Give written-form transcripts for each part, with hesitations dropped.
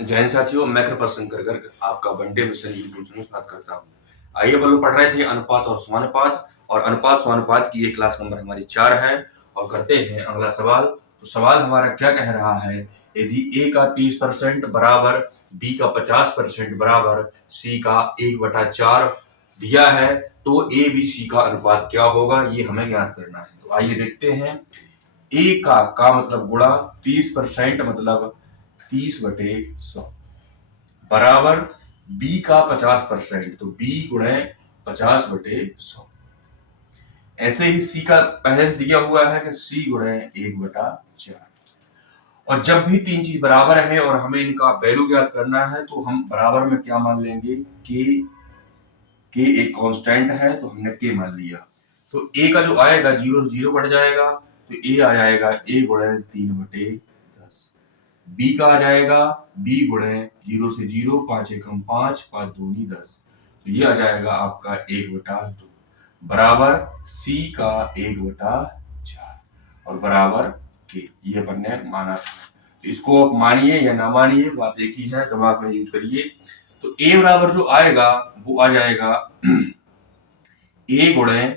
जय हिंद साथियों, मैं कृपाशंकर गर्ग आपका वनडे मिशन यूट्यूब चैनल से बात करता हूँ। आइए हम लोग पढ़ रहे थे अनुपात और समानुपात, और अनुपात समानुपात की ये क्लास नंबर हमारी 4 है। और करते हैं अगला सवाल। तो सवाल हमारा क्या कह रहा है, यदि a का 30% बराबर b का 50% बराबर c का 1/4 दिया है, तो a b c का अनुपात क्या होगा, ये हमें ज्ञात करना है। तो आइए देखते हैं। a का मतलब गुणा 30% मतलब 30/100 बराबर b का 50%, तो b गुणे 50/100। ऐसे ही c का पहले दिया हुआ है कि c गुणे 1/4। और जब भी तीन चीज बराबर है और हमें इनका वैल्यू ज्ञात करना है, तो हम बराबर में क्या मान लेंगे, k एक कांस्टेंट है, तो हमने k मान लिया। तो a का जो आएगा 0 से 0 कट जाएगा, तो a आ जाएगा a गुणे 3/10। b का आ जाएगा b गुणे 0 से 0, 5 एकम 5, 5 दूनी 10, तो ये आ जाएगा आपका 1/2 बराबर c का 1/4 और बराबर k। ये अपन ने माना था। तो इसको आप मानिए या ना मानिए, बात एक ही है, दिमाग में यूज करिए। तो a बराबर जो आएगा वो आ जाएगा a गुणे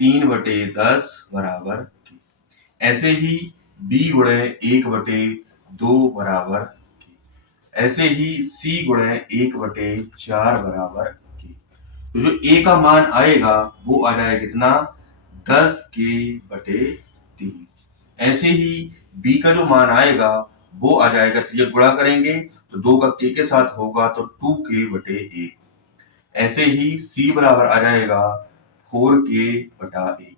3/10 बराबर k। ऐसे ही b गुणे 1/2 बराबर k। ऐसे ही c गुणे 1/4 बराबर k। तो जो a का मान आएगा वो आ जाएगा कितना, 10k/3। ऐसे ही b का जो मान आएगा वो आ जाएगा, तो ये गुणा करेंगे तो 2 का k के साथ होगा, तो 2k/1। ऐसे ही c बराबर आ जाएगा 4k/1।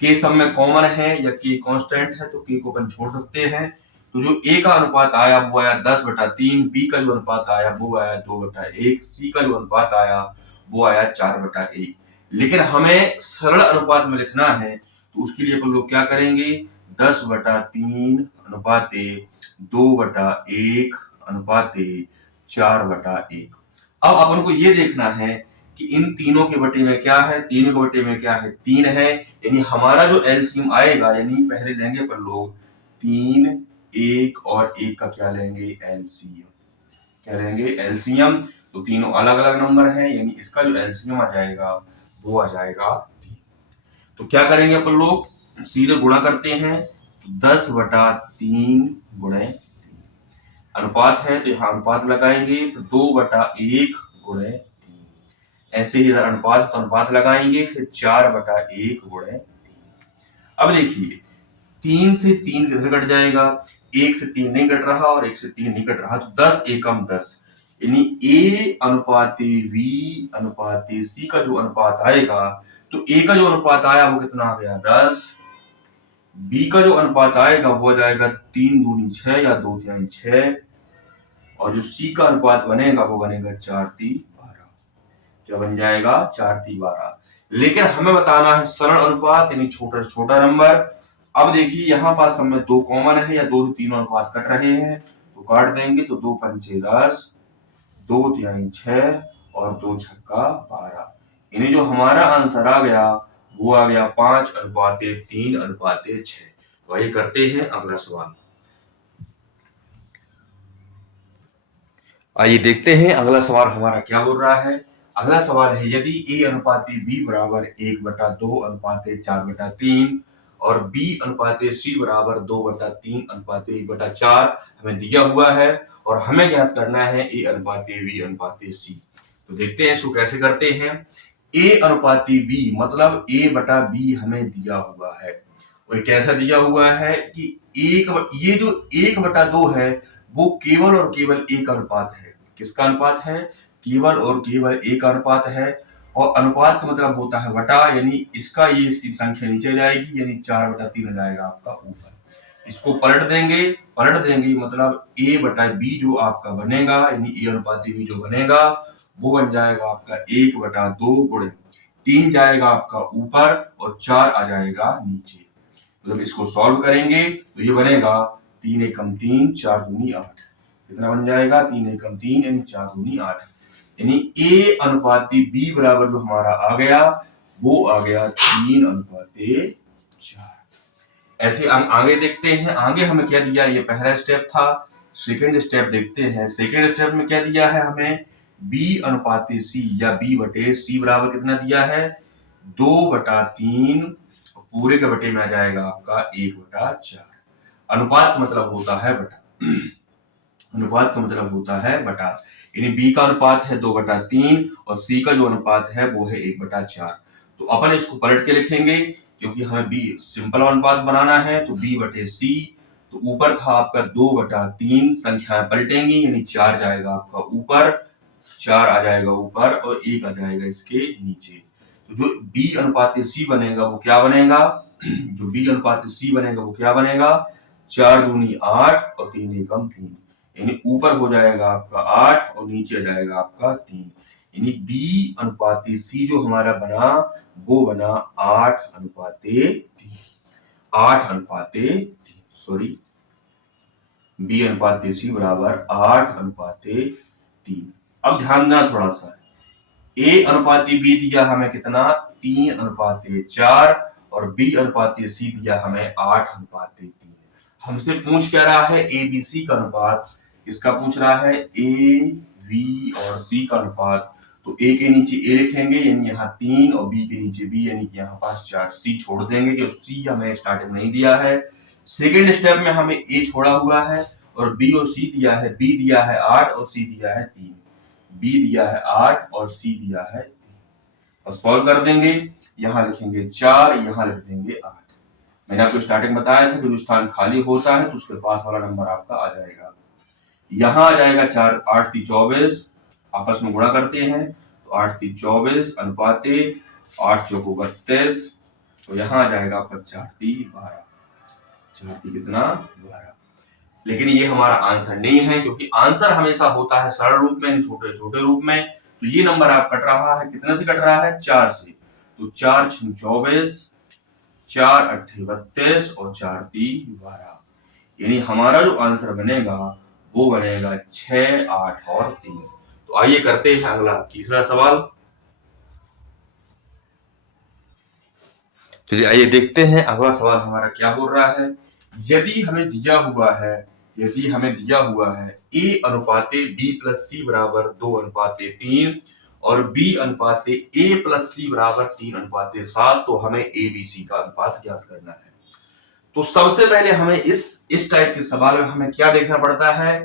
के सब में कॉमन है या के कांस्टेंट है, तो के को अपन छोड़ सकते हैं। तो जो a का अनुपात आया वो आया 10/3, b का जो अनुपात आया वो आया 2/1, c का जो अनुपात आया वो आया 4/1। लेकिन हमें सरल अनुपात में लिखना है, तो उसके लिए अपन लोग क्या करेंगे, 10/3 अनुपाते 2/1 अनुपाते 4/1। अब अपन को ये देखना है कि इन तीनों के बटे में क्या है, तीनों के बटे में क्या है, 3 है। यानी हमारा जो एलसीएम आएगा, यानी पहले लेंगे अपन लोग 3, 1 और 1 का क्या लेंगे, एलसीएम। क्या लेंगे, एलसीएम। तो तीनों अलग अलग नंबर हैं, यानी इसका जो एलसीएम आ जाएगा वो आ जाएगा 3। तो क्या करेंगे अपन लोग, सीधे गुणा करते हैं। तो 10/3 गुणे अनुपात है, तो यहाँ अनुपात लगाएंगे, तो 2/1 गुणे 3। ऐसे ही इधर अनुपात, तो अनुपात लगाएंगे, फिर 4/1 गुणे 3। अब देखिए 3 से 3 किधर कट जाएगा, 1 से 3 नहीं कट रहा और 1 से 3 नहीं कट रहा, तो 10 एकम 10, यानी a अनुपाते v अनुपाते c का जो अनुपात आएगा, तो a का जो अनुपात आया वो कितना आ गया, 10। b का जो अनुपात आएगा वो आ जाएगा 3 दूनी 6 या 2 तिहाई 6, और जो c का अनुपात बनेगा वो बनेगा 4 3 12। क्या बन जाएगा, 4 3 12। लेकिन हमें बताना है सरल अनुपात, यानी छोटा से छोटा नंबर। अब देखिए यहाँ पास हमें 2 कॉमन है, या 2 से 3 अनुपात कट रहे हैं, तो काट देंगे, तो 2 पंचे 10, 2 तिहाई 6 और 2 छक्का 12। यानी जो हमारा आंसर आ गया वो आ गया 5:3:6। तो आइए करते हैं अगला सवाल। आइए देखते हैं अगला सवाल हमारा क्या बोल रहा है। अगला सवाल है, यदि a अनुपाते b बराबर 1/2 अनुपाते 4/3 और b अनुपाते c बराबर 2/3 अनुपाते 1/4 हमें दिया हुआ है, और हमें ज्ञात करना है a अनुपाते b अनुपाते c। तो देखते हैं इसको कैसे करते हैं। a अनुपाते b मतलब a/b हमें दिया हुआ है, और कैसा दिया हुआ है कि ये जो 1/2 है वो केवल और केवल एक अनुपात है। किसका अनुपात है, केवल और केवल एक अनुपात है। और अनुपात का मतलब होता है बटा, यानी इसका ये इसकी संख्या नीचे जाएगी, यानी 4/3 आ जाएगा आपका ऊपर। इसको पलट देंगे मतलब a/b जो आपका बनेगा, यानी a अनुपात b जो बनेगा वो बन जाएगा आपका 1/2 गुणे 3 जाएगा आपका ऊपर और 4 आ जाएगा नीचे। जब इसको सॉल्व करेंगे तो ये बनेगा 3 एकम 3, 4 दूनी 8। कितना बन जाएगा, 3 एकम 3 यानी 4 दूनी 8। यानी a अनुपाती b बराबर जो हमारा आ गया वो आ गया 3:4। ऐसे आगे देखते हैं, आगे हमें क्या दिया, ये पहला स्टेप था सेकेंड स्टेप देखते हैं। सेकेंड स्टेप में क्या दिया है हमें, बी अनुपाते सी या बी बटे सी बराबर कितना दिया है, 2/3, पूरे के बटे में आ जाएगा आपका 1/4। अनुपात का मतलब होता है बटा, अनुपात का मतलब होता है बटा, यानी बी का अनुपात है 2/3 और सी का जो अनुपात है वो है 1/4। तो अपन इसको पलट के लिखेंगे, क्योंकि हमें बी सिंपल अनुपात बनाना है, तो बी बटे सी, तो ऊपर था आपका 2/3, संख्याएं पलटेंगी यानी 4 जाएगा आपका ऊपर, 4 आ जाएगा ऊपर और 1 आ जाएगा इसके नीचे। तो जो बी अनुपात सी बनेगा वो क्या बनेगा, जो बी अनुपात सी बनेगा वो क्या बनेगा, 4 दूनी 8 और 3 एकम 3, यानी ऊपर हो जाएगा आपका 8 और नीचे आ जाएगा आपका 3, यानी बी अनुपाते सी जो हमारा बना वो बना 8/3, 8/3, सॉरी, बी अनुपाते सी बराबर 8/3। अब ध्यान देना थोड़ा सा, ए अनुपाते बी दिया हमें कितना, 3/4 और बी अनुपाते सी दिया हमें 8/3। हमसे पूछ क्या रहा है, ए बी सी का अनुपात, इसका पूछ रहा है ए बी और सी का अनुपात। तो ए के नीचे ए लिखेंगे यानी यहाँ 3 और बी के नीचे बी यानी कि यहाँ पास 4, सी छोड़ देंगे कि सी हमें स्टार्टिंग नहीं दिया है। सेकेंड स्टेप में हमें ए छोड़ा हुआ है और बी और सी दिया है, बी दिया है 8 और सी दिया है 3, बी दिया है 8 और सी दिया है 3, और सॉल्व कर देंगे, यहाँ लिखेंगे 4, यहाँ लिख देंगे 8। मैंने आपको स्टार्टिंग बताया था कि जो स्थान खाली होता है तो उसके पास वाला नंबर आपका आ जाएगा। यहाँ आ जाएगा 4, 8 3 24, आपस में गुणा करते हैं तो 8 3 24 अनुपाते 8 चौको 32, तो यहाँ आ जाएगा आपका 4 3 12, 4 3 कितना 12। लेकिन ये हमारा आंसर नहीं है, क्योंकि आंसर हमेशा होता है सरल रूप में, छोटे छोटे रूप में। तो ये नंबर आप कट रहा है, कितने से कट रहा है, 4 से, तो 4 6 24, 4 8 32 और 4 3 12, यानी हमारा जो आंसर बनेगा वो बनेगा 6 8 और 3। तो आइए करते हैं अगला तीसरा सवाल। चलिए आइए देखते हैं अगला सवाल हमारा क्या बोल रहा है। यदि हमें दिया हुआ है, यदि हमें दिया हुआ है ए अनुपाते बी प्लस सी बराबर 2/3 और बी अनुपाते ए प्लस सी बराबर 3/7, तो हमें ए बी सी का अनुपात ज्ञात करना है। तो सबसे पहले हमें इस टाइप के सवाल में हमें क्या देखना पड़ता है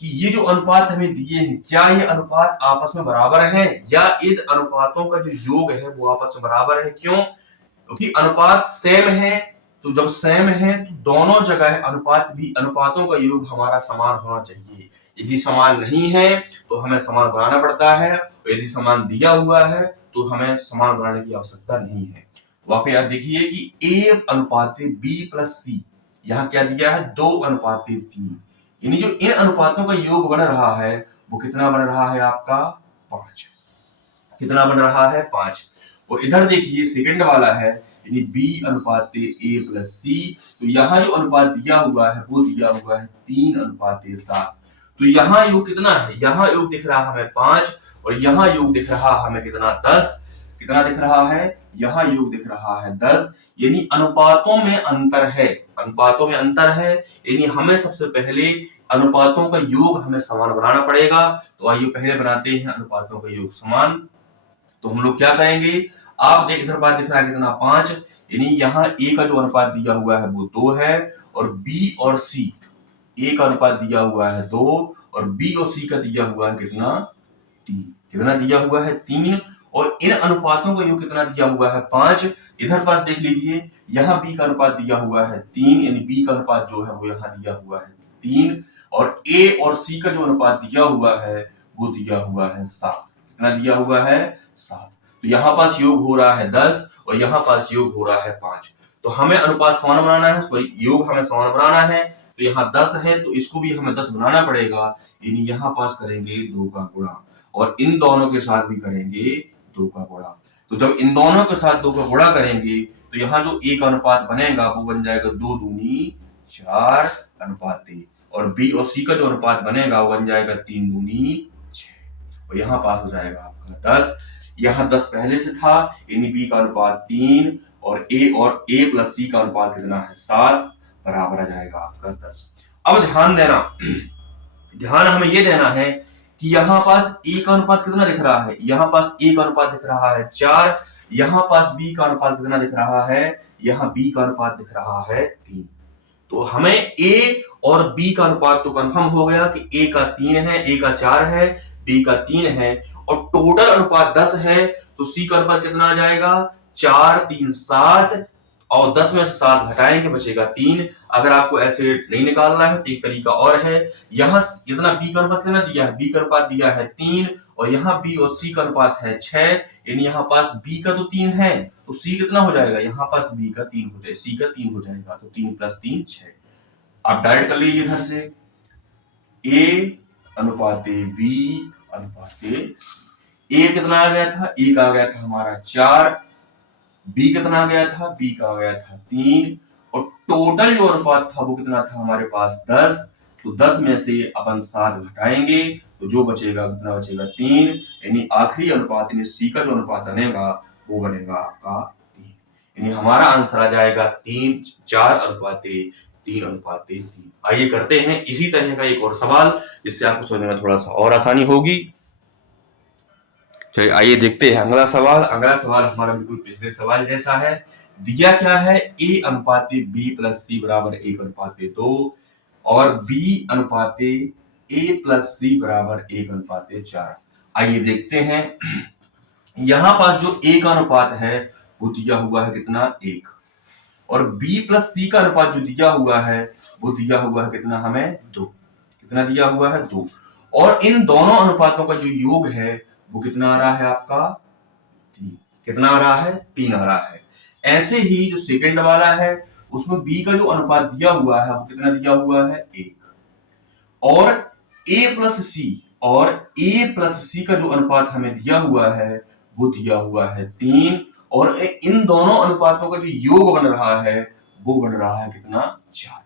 कि ये जो अनुपात हमें दिए हैं, क्या ये अनुपात आपस में बराबर हैं या इन अनुपातों का जो योग है वो आपस में बराबर है। क्यों, क्योंकि अनुपात सेम है, तो जब सेम है तो दोनों जगह अनुपात भी, अनुपातों का योग हमारा समान होना चाहिए। यदि समान नहीं है तो हमें समान बनाना पड़ता है, और यदि समान दिया हुआ है तो हमें समान बनाने की आवश्यकता नहीं है। वाकई आप देखिए कि ए अनुपाते बी प्लस सी, यहाँ क्या दिया है 2/3, यानी जो इन अनुपातों का योग बन रहा है वो कितना बन रहा है आपका 5, कितना बन रहा है 5। और इधर देखिए सेकंड वाला है यानी बी अनुपाते ए प्लस सी, तो यहाँ जो अनुपात दिया हुआ है वो दिया हुआ है 3/7। तो यहाँ योग कितना है, यहाँ योग दिख रहा हमें 5 और यहाँ योग दिख रहा हमें कितना 10, कितना दिख रहा है, यहाँ योग दिख रहा है 10, यानी अनुपातों में अंतर है, अनुपातों में अंतर है, यानी हमें सबसे पहले अनुपातों का योग हमें समान बनाना पड़ेगा। तो आइए पहले बनाते हैं अनुपातों का योग समान। तो हम लोग क्या करेंगे, आप देख इधर बात दिख रहा है कितना 5, यानी यहाँ ए का जो अनुपात दिया हुआ है वो 2 है, और बी और सी, ए का अनुपात दिया हुआ है 2 और बी और सी का दिया हुआ है कितना 3, कितना दिया हुआ है 3, और इन अनुपातों का योग कितना दिया हुआ है 5। इधर पास देख लीजिए, यहाँ बी का अनुपात दिया हुआ है 3, यानी बी का अनुपात जो है वो यहाँ दिया हुआ है 3, और ए और सी का जो अनुपात दिया हुआ है वो दिया हुआ है 7, कितना दिया हुआ है 7। तो यहाँ पास योग हो रहा है 10 और यहाँ पास योग हो रहा है 5। तो हमें अनुपात समान बनाना है, सॉरी योग हमें समान बनाना है, तो यहाँ 10 है तो इसको भी हमें 10 बनाना पड़ेगा, यानी यहाँ पास करेंगे 2 का गुणा और इन दोनों के साथ भी करेंगे 2 का गुणा। तो जब इन दोनों के साथ 2 का गुणा करेंगे तो यहाँ जो ए का अनुपात बनेगा वो बन जाएगा 2 दूनी 4 अनुपाते, और बी और सी का जो अनुपात बनेगा वो बन जाएगा 3 दूनी 6, और यहाँ पास हो जाएगा आपका 10। यहाँ 10 पहले से था, यानी बी का अनुपात 3 और ए प्लस सी का अनुपात कितना है 7, बराबर आ जाएगा आपका 10। अब ध्यान देना, ध्यान हमें ये देना है कि यहाँ पास ए का अनुपात कितना दिख रहा है, यहाँ पास ए का अनुपात दिख रहा है 4, यहाँ पास बी का अनुपात कितना दिख रहा है, यहाँ बी का अनुपात दिख रहा है 3। तो हमें ए और बी का अनुपात तो कंफर्म हो गया कि ए का 3 है, ए का 4 है, बी का 3 है, और टोटल अनुपात 10 है, तो सी का अनुपात कितना आ जाएगा 4 3 7, और 10 में से 7 घटाएंगे बचेगा 3। अगर आपको ऐसे नहीं निकालना है तो एक तरीका और है, यहाँ कितना बी का अनुपात कितना दिया है, बी का अनुपात दिया है 3, और यहाँ बी और सी का अनुपात है 6, यानी यहाँ पास बी का तो 3 है, तो सी कितना हो जाएगा, यहाँ पास बी का 3 हो जाएगा, सी का 3 हो जाएगा, तो 3 + 3 6। आप डायरेक्ट कर लीजिए इधर से ए अनुपाते बी अनुपाते सी। ए कितना आ गया था, ए का आ गया था हमारा 4, बी कितना आ गया था, बी का आ गया था 3, और टोटल जो अनुपात था वो कितना था हमारे पास 10, तो 10 में से अपन 7 घटाएंगे तो जो बचेगा कितना बचेगा 3, यानी आखिरी अनुपात यानी सी का जो अनुपात बनेगा वो बनेगा आपका 3, यानी हमारा आंसर आ जाएगा 4:3 आइए करते हैं इसी तरह का एक और सवाल जिससे आपको समझने में थोड़ा सा और आसानी होगी। चलिए आइए देखते हैं अगला सवाल। अगला सवाल हमारा बिल्कुल पिछले सवाल जैसा है। दिया क्या है, ए अनुपाते बी प्लस सी बराबर 1:2 और बी अनुपाते ए प्लस सी बराबर 1:4। आइए देखते हैं, यहां पास जो ए का अनुपात है वो दिया हुआ है कितना 1, और b प्लस सी का अनुपात जो दिया हुआ है वो दिया हुआ है कितना हमें 2, कितना दिया हुआ है 2, और इन दोनों अनुपातों का जो योग है वो कितना आ रहा है आपका 3, कितना आ रहा है 3 आ रहा है। ऐसे ही जो सेकंड वाला है उसमें b का जो अनुपात दिया हुआ है वो कितना दिया हुआ है 1, और a प्लस सी का जो अनुपात हमें दिया हुआ है वो दिया हुआ है 3, और इन दोनों अनुपातों का जो योग बन रहा है वो बन रहा है कितना 4।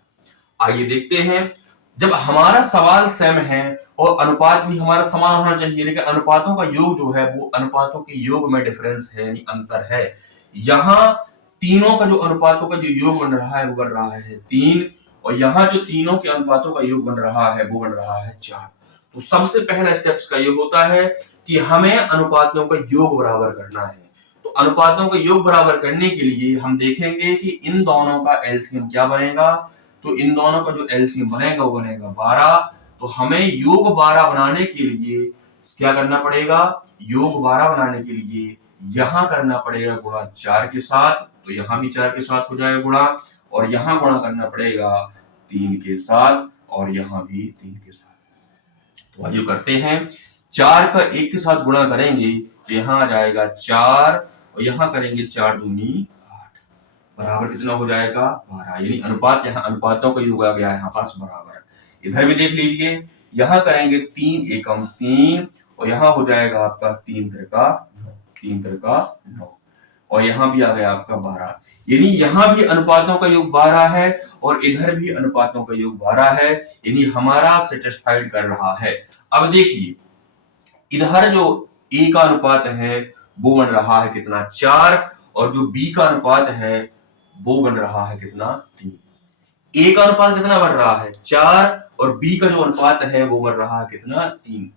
आइए देखते हैं, जब हमारा सवाल सेम है और अनुपात भी हमारा समान होना चाहिए, लेकिन अनुपातों का योग जो है वो अनुपातों के योग में डिफरेंस है यानी अंतर है। यहाँ तीनों का जो अनुपातों का जो योग बन रहा है वो बन रहा है 3, और यहाँ जो तीनों के अनुपातों का योग बन रहा है वो बन रहा है 4। तो सबसे पहला स्टेप्स का ये होता है कि हमें अनुपातों का योग बराबर करना है। तो अनुपातों का योग बराबर करने के लिए हम देखेंगे कि इन दोनों का एलसीएम क्या बनेगा, तो इन दोनों का जो एलसीएम बनेगा वो बनेगा 12। तो हमें योग 12 बनाने के लिए क्या करना पड़ेगा, योग 12 बनाने के लिए यहां करना पड़ेगा गुणा 4 के साथ, तो यहां भी 4 के साथ हो जाएगा गुणा, और यहां गुणा करना पड़ेगा 3 के साथ, और यहां भी 3 के साथ। तो आइए करते हैं, 4 का 1 के साथ गुणा करेंगे तो यहां आ जाएगा 4, और यहां करेंगे 4 दूनी 8, बराबर कितना हो जाएगा 12, यानी अनुपात यहाँ अनुपातों का योग आ गया यहाँ पास बराबर। इधर भी देख लीजिए, यहां करेंगे 3 एकम 3, और यहां हो जाएगा आपका 3 त्रिका 9, और यहां भी आ गया आपका 12, यानी यहां भी अनुपातों का योग 12 है और इधर भी अनुपातों का योग 12 है, यानी हमारा सेटिस्फाइड कर रहा है। अब देखिए, इधर जो ए का अनुपात है वो बन रहा है कितना 4, और जो बी का अनुपात है वो बन रहा है कितना 3। ए का अनुपात कितना बन रहा है 4, और बी का जो अनुपात है वो बन रहा है कितना 3।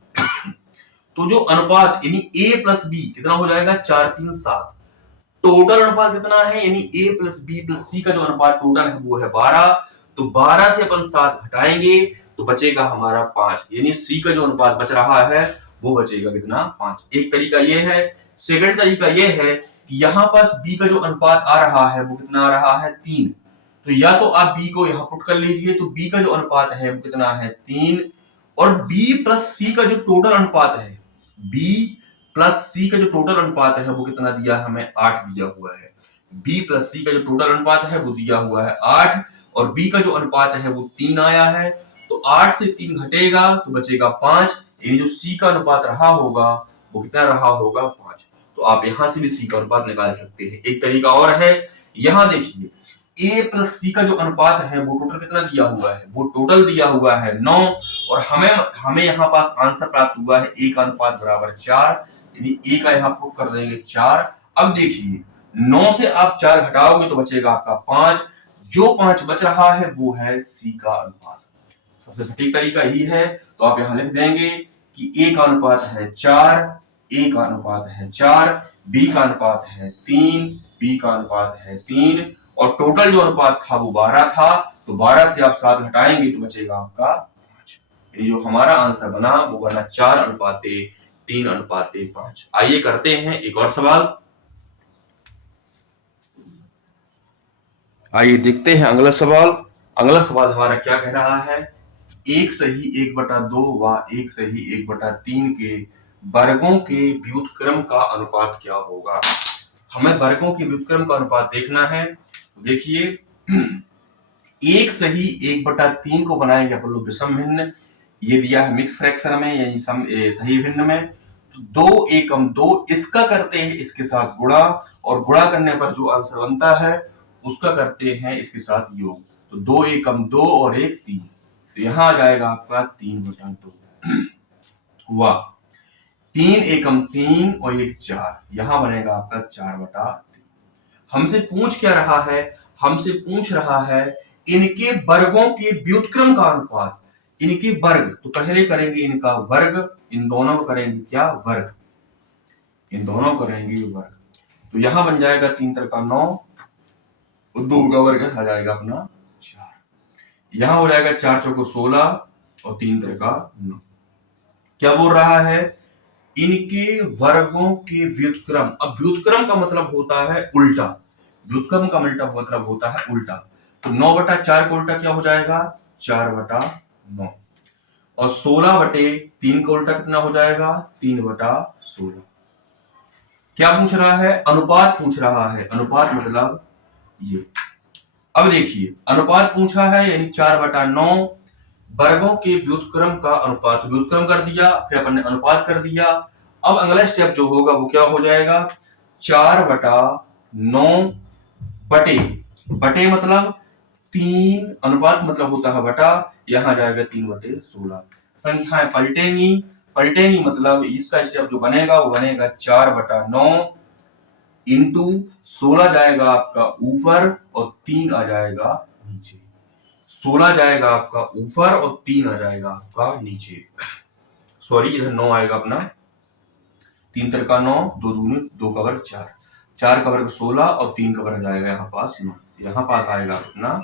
तो जो अनुपात यानी ए प्लस बी कितना हो जाएगा 4 3 7, टोटल अनुपात कितना है, यानी ए प्लस बी प्लस सी का जो अनुपात टोटल है वो है 12। तो 12 से अपन 7 घटाएंगे तो बचेगा हमारा 5, यानी सी का जो अनुपात बच रहा है वो बचेगा कितना 5। एक तरीका ये है। सेकंड तरीका ये है कि यहाँ पास बी का जो अनुपात आ रहा है वो कितना आ रहा है 3, तो या तो आप बी को यहाँ पुट कर लीजिए, तो बी का जो अनुपात है वो कितना है 3, और बी प्लस सी का जो टोटल अनुपात है, बी प्लस सी का जो टोटल अनुपात है वो कितना दिया है हमें 8 दिया हुआ है। बी प्लस सी का जो टोटल अनुपात है वो दिया हुआ है 8, और बी का जो अनुपात है वो 3 आया है, तो 8 से 3 घटेगा तो बचेगा 5, यानी जो सी का अनुपात रहा होगा वो कितना रहा होगा 5। तो आप यहां से भी सी का अनुपात निकाल सकते हैं। एक तरीका और है, यहां देखिए ए प्लस सी का जो अनुपात है वो टोटल कितना दिया हुआ है, वो टोटल दिया हुआ है 9, और हमें यहाँ पास आंसर प्राप्त हुआ है ए का अनुपात बराबर 4, यानी ए का यहाँ पुट कर देंगे 4। अब देखिए 9 से आप 4 घटाओगे तो बचेगा आपका 5, जो 5 बच रहा है वो है सी का अनुपात। सबसे सटीक तरीका यही है। तो आप यहाँ लिख देंगे कि ए का अनुपात है 4, ए का अनुपात है 4, बी का अनुपात है 3, बी का अनुपात है 3, और टोटल जो अनुपात था वो 12 था। तो 12 से आप 7 घटाएंगे तो बचेगा आपका 5। ये जो हमारा आंसर बना वो बना 4:3:5। आइए करते हैं एक और सवाल। आइए देखते हैं अगला सवाल। अगला सवाल हमारा क्या कह रहा है, एक सही 1/2 व एक सही 1/3 के वर्गों के व्युत्क्रम का अनुपात क्या होगा। हमें वर्गों के व्युत्क्रम का अनुपात देखना है। तो देखिए, एक सही 1/3 को बनाएंगे अपन लोग विषम भिन्न, ये दिया है मिक्स फ्रैक्शन में यानी सही भिन्न में। तो 2 एकम 2 इसका करते हैं इसके साथ गुणा, और गुणा करने पर जो आंसर बनता है उसका करते हैं इसके साथ योग। तो 2 एकम 2 और 1 3, तो यहां आ जाएगा आपका 3/2 हुआ। 3 एकम 3 और 1 4, यहां बनेगा आपका 4/3। हमसे पूछ क्या रहा है, हमसे पूछ रहा है इनके वर्गों के व्युत्क्रम का अनुपात। इनके वर्ग, तो पहले करेंगे इनका वर्ग, इन दोनों को करेंगे क्या वर्ग, इन दोनों को करेंगे वर्ग। तो यहां बन जाएगा 3 3 9, 2 का वर्ग आ जाएगा अपना 4। यहां हो जाएगा 4 4 16 और 3 3 9। क्या बोल रहा है, इनके वर्गों के व्युत्क्रम। अब व्युत्क्रम का मतलब होता है उल्टा, व्युत्क्रम का मतलब होता है उल्टा। तो 9/4 का उल्टा क्या हो जाएगा 4/9, और 16/3 का उल्टा कितना हो जाएगा 3/16। क्या पूछ रहा है, अनुपात पूछ रहा है, अनुपात मतलब ये। अब देखिए, अनुपात पूछा है यानी 4/9 वर्गों के व्युत्क्रम का अनुपात, व्युत्क्रम कर दिया, फिर अपन ने अनुपात कर दिया। अब अगला स्टेप जो होगा वो क्या हो जाएगा, 4/9 बटे, बटे मतलब 3, अनुपात मतलब होता है बटा, यहां जाएगा 3/16। संख्याएं पलटेंगी, पलटेंगी मतलब इसका स्टेप जो बनेगा वो बनेगा 4/9 इंटू 16 जाएगा आपका ऊपर और 3 आ जाएगा नीचे। 16 जाएगा आपका ऊपर और 3 आ जाएगा आपका नीचे। सॉरी, इधर 9 आएगा अपना, 3 3 9, 2 दूनी 2 का वर्ग 4, 4 का वर्ग 16 और 3 का वर्ग जाएगा यहाँ पास 9, यहाँ पास आएगा अपना,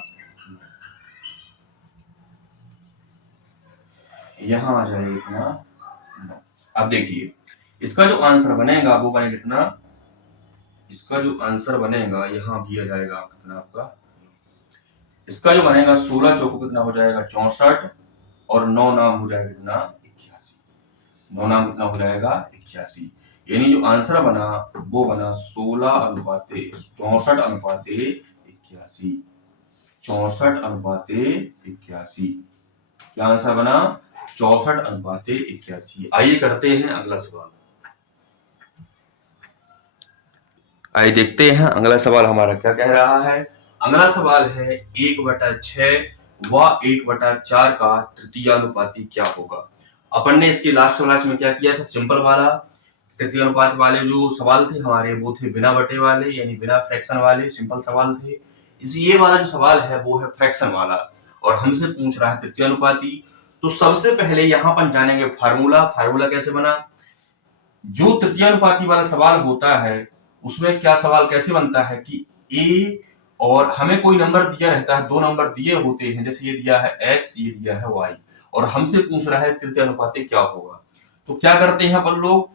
यहाँ आ जाएगा इतना 9। अब देखिए इसका जो आंसर बनेगा वो बनेगा कितना, इसका जो आंसर बनेगा यहाँ भी आ जाएगा कितना आपका, इसका जो बनेगा 16 चौको कितना हो जाएगा 64, और 9 नाम हो जाएगा कितना 81, 9 नाम कितना हो जाएगा 81। यानी जो आंसर बना वो बना 64:81, 64:81। क्या आंसर बना 64:81। आइए करते हैं अगला सवाल। आइए देखते हैं अगला सवाल हमारा क्या कह रहा है। अगला सवाल है 1/6 व 1/4 का तृतीयानुपाती क्या होगा। अपन ने इसके लास्ट क्लास में क्या किया था, सिंपल वाला तृतीयानुपात वाले जो सवाल थे हमारे वो थे बिना बटे वाले यानी बिना फ्रैक्शन वाले, सिंपल सवाल थे। ये वाला जो सवाल है वो है फ्रैक्शन वाला और हमसे पूछ रहा है तृतीयानुपाती। तो सबसे पहले यहाँ पर जानेंगे फार्मूला, फार्मूला कैसे बना। जो तृतीयानुपाती वाला सवाल होता है उसमें क्या सवाल कैसे बनता है कि ए और हमें कोई नंबर दिया रहता है, 2 नंबर दिए होते हैं, जैसे ये दिया है x, ये दिया है y, और हमसे पूछ रहा है तृतीयानुपाती क्या होगा। तो क्या करते हैं अपन लोग,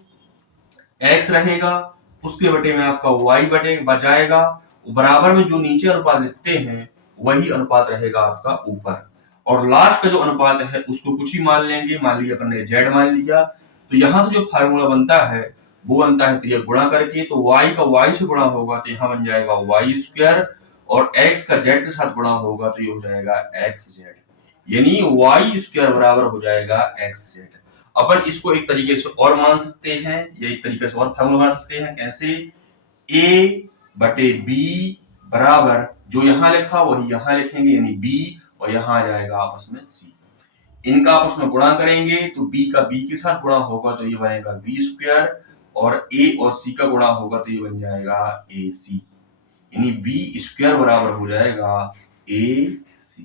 x रहेगा उसके बटे में आपका y बटे बजाएगा, बराबर में जो नीचे अनुपात लिखते हैं वही अनुपात रहेगा आपका ऊपर, और लास्ट का जो अनुपात है उसको कुछ ही मान लेंगे, मान लिया अपन ने z मान लिया। तो यहां से जो फार्मूला बनता है वो बनता है तो ये गुणा करके, तो y का y से गुणा होगा तो यहाँ बन जाएगा y², और x का z के साथ गुणा होगा तो ये हो जाएगा xz, यानी y² बराबर हो जाएगा xz। अपन इसको एक तरीके से और मान सकते हैं, या एक तरीके से और फार्मूला बना सकते हैं, कैसे, a/b बराबर जो यहाँ लिखा वही यहाँ लिखेंगे यानी b, और यहाँ आ जाएगा आपस में c। इनका आपस में गुणा करेंगे तो b का b के साथ गुणा होगा तो ये बनेगा b², और a और c का गुणा होगा तो ये बन जाएगा ac, यानी b² बराबर हो जाएगा ac।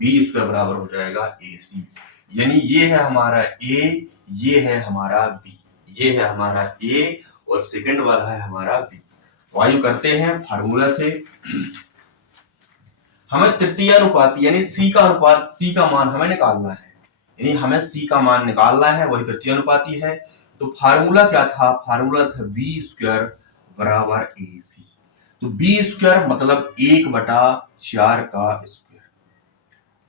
b² बी स्क्वायर बराबर हो जाएगा ए सी। यानी ये है हमारा ए, ये है हमारा बी, ये है हमारा ए और सेकंड वाला है हमारा बी। तो आइए करते हैं फार्मूला से। हमें तृतीय अनुपात यानी सी का अनुपात, सी का मान हमें निकालना है, यानी हमें सी का मान निकालना है, वही तृतीय अनुपाती है। तो फार्मूला क्या था? फार्मूला था बी स्क्वायर बराबर ए सी। तो बी स्क्वायर मतलब 1/4 का स्क्वायर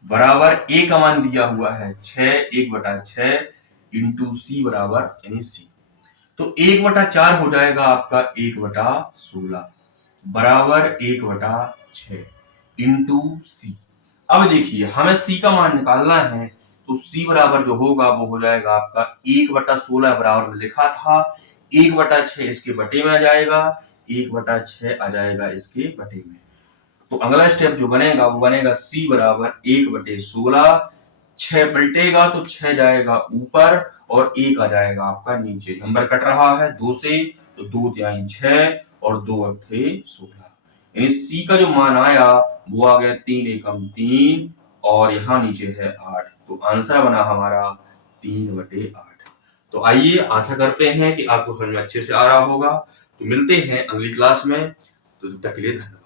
बराबर ए का मान दिया हुआ है 6, 1/6 इंटू सी बराबर यानी सी। तो 1/4 हो जाएगा आपका 1/16 बराबर 1/6 इंटू सी। अब देखिए हमें सी का मान निकालना है, तो सी बराबर जो होगा वो हो जाएगा आपका 1/16 बराबर में लिखा था 1/6 इसके बटे में आ जाएगा, 1/6 आ जाएगा इसके बटे में। तो अगला स्टेप जो बनेगा वो बनेगा सी बराबर 1/16, 6 पलटेगा तो 6 जाएगा ऊपर और 1 आ जाएगा आपका नीचे। नंबर कट रहा है 2 से, तो 2 तिहाई 6 और 2 अट्ठे 16, यानी सी का जो मान आया वो आ गया 3 एकम 3 और यहाँ नीचे है 8। तो आंसर बना हमारा 3/8। तो आइए आशा करते हैं कि आपको समझ में अच्छे से आ रहा होगा। तो मिलते हैं अगली क्लास में, तो तब तक के लिए धन्यवाद।